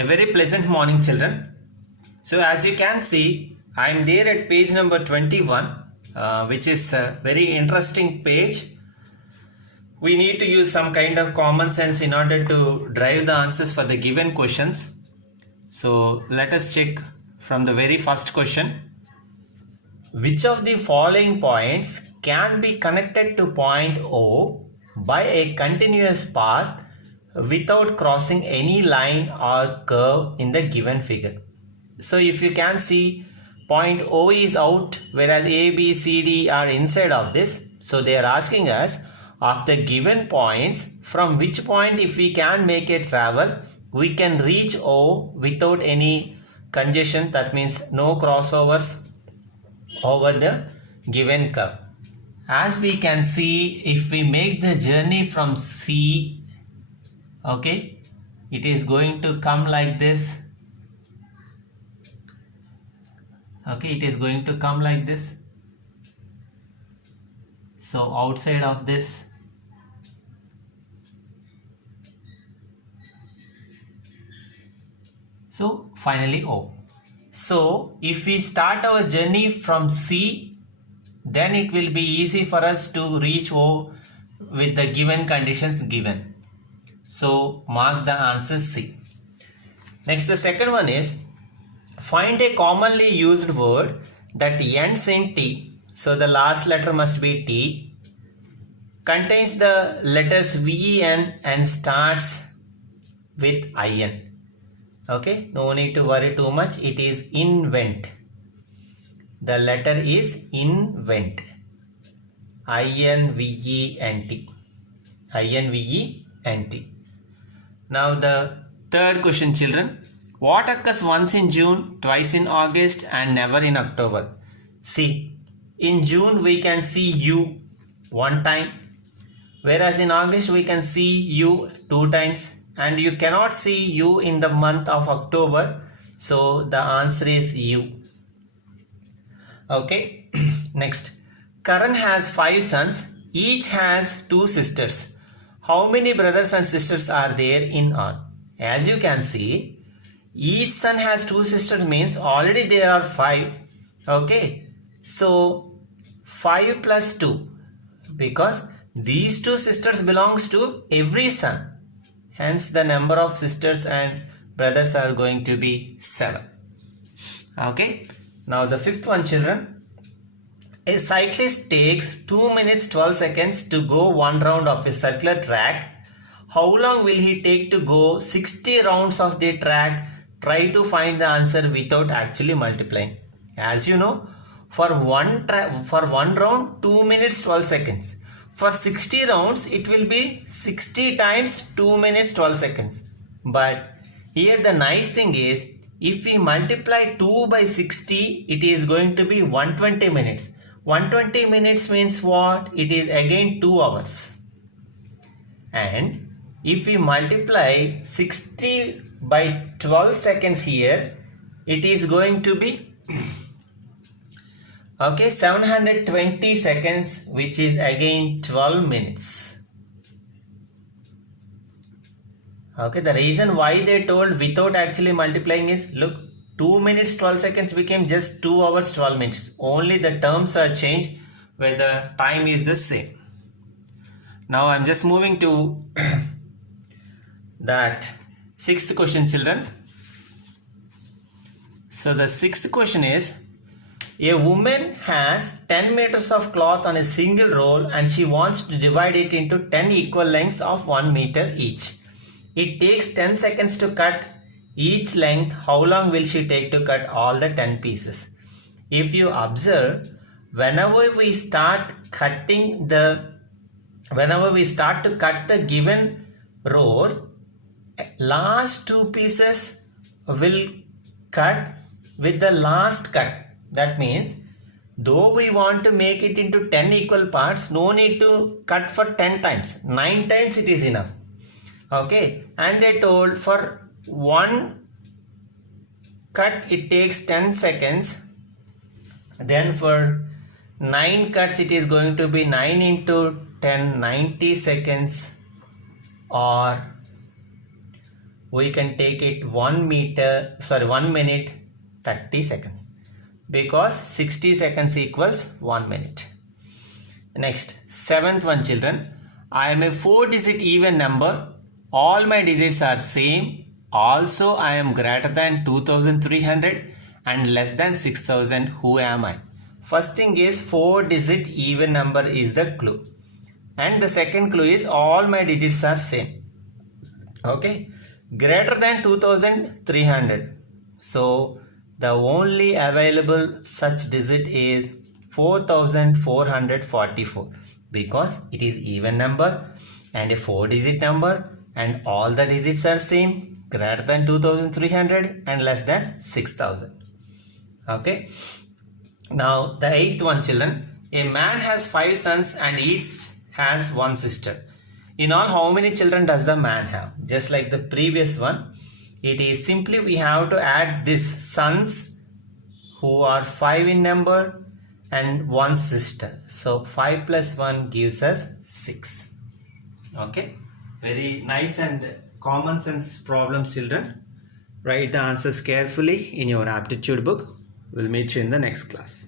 A very pleasant morning, children. So as you can see, I am there at page number 21, which is a very interesting page. We need to use some kind of common sense in order to drive the answers for the given questions. So let us check from the very first question. Which of the following points can be connected to point O by a continuous path without crossing any line or curve in the given figure? So if you can see, point O is out, whereas A, B, C, D are inside of this. So they are asking us of the given points, from which point if we can make a travel, we can reach O without any congestion. That means no crossovers over the given curve. As we can see, if we make the journey from C, okay, it is going to come like this. Okay, it is going to come like this. So outside of this, so finally O. So if we start our journey from C, then it will be easy for us to reach O with the given conditions given. So mark the answer C. Next, the second one is, find a commonly used word that ends in T. So the last letter must be T, contains the letters VN and starts with IN. Okay, no need to worry too much. It is invent. The letter is invent. INVENT. INVENT. Now the third question, children. What occurs once in June, twice in August, and never in October? See, in June we can see U one time, whereas in August we can see U two times, and you cannot see U in the month of October. So the answer is U. Okay. Next, Karan has 5 sons. Each has 2 sisters. How many brothers and sisters are there in all? As you can see, each son has 2 sisters means already there are 5. Okay. So 5 plus 2, because these 2 sisters belongs to every son. Hence the number of sisters and brothers are going to be 7. Okay. Now the fifth one, children. A cyclist takes 2 minutes 12 seconds to go 1 round of a circular track. How long will he take to go 60 rounds of the track? Try to find the answer without actually multiplying. As you know, for one round 2 minutes 12 seconds. For 60 rounds it will be 60 times 2 minutes 12 seconds. But here the nice thing is, if we multiply 2 by 60, it is going to be 120 minutes. 120 minutes means what? It is again 2 hours. And if we multiply 60 by 12 seconds here, it is going to be okay, 720 seconds, which is again 12 minutes. Okay, the reason why they told without actually multiplying is, look, 2 minutes 12 seconds became just 2 hours 12 minutes. Only the terms are changed where the time is the same. Now I am just moving to that sixth question, children. So the sixth question is, a woman has 10 meters of cloth on a single roll and she wants to divide it into 10 equal lengths of 1 meter each. It takes 10 seconds to cut each length. How long will she take to cut all the 10 pieces? If you observe, whenever we start to cut the given roll, last 2 pieces will cut with the last cut. That means, though we want to make it into 10 equal parts, no need to cut for 10 times. 9 times it is enough. Okay. And they told for 1 cut it takes 10 seconds. Then for 9 cuts it is going to be 9 into 10, 90 seconds, or we can take it 1 minute 30 seconds, because 60 seconds equals 1 minute. Next, seventh one, children. I am a 4-digit even number. All my digits are same. Also, I am greater than 2300 and less than 6000. Who am I? First thing is 4-digit even number is the clue. And the second clue is all my digits are same. Okay. Greater than 2300. So, the only available such digit is 4444, because it is even number and a 4-digit number and all the digits are same, greater than 2300 and less than 6000. Okay. Now the eighth one, children. A man has 5 sons and each has 1 sister. In all, how many children does the man have? Just like the previous one, it is simply we have to add this sons who are 5 in number and 1 sister. So 5 plus 1 gives us 6. Okay. Very nice and common sense problems, children. Write the answers carefully in your aptitude book. We'll meet you in the next class.